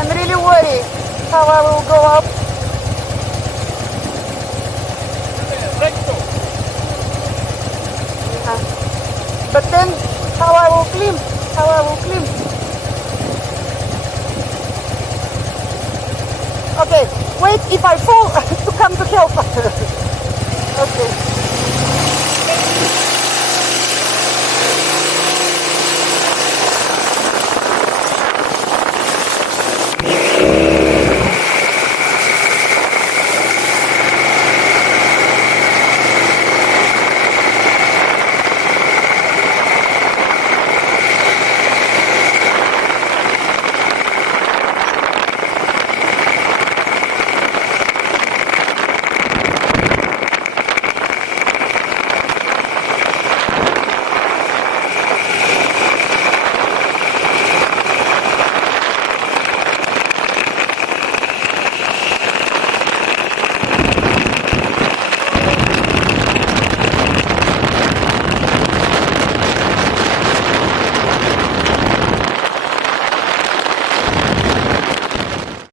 I'm really worried how I will go up. Recto. But then, how I will climb? How I will climb? Okay, wait if I fall to come to help. Okay.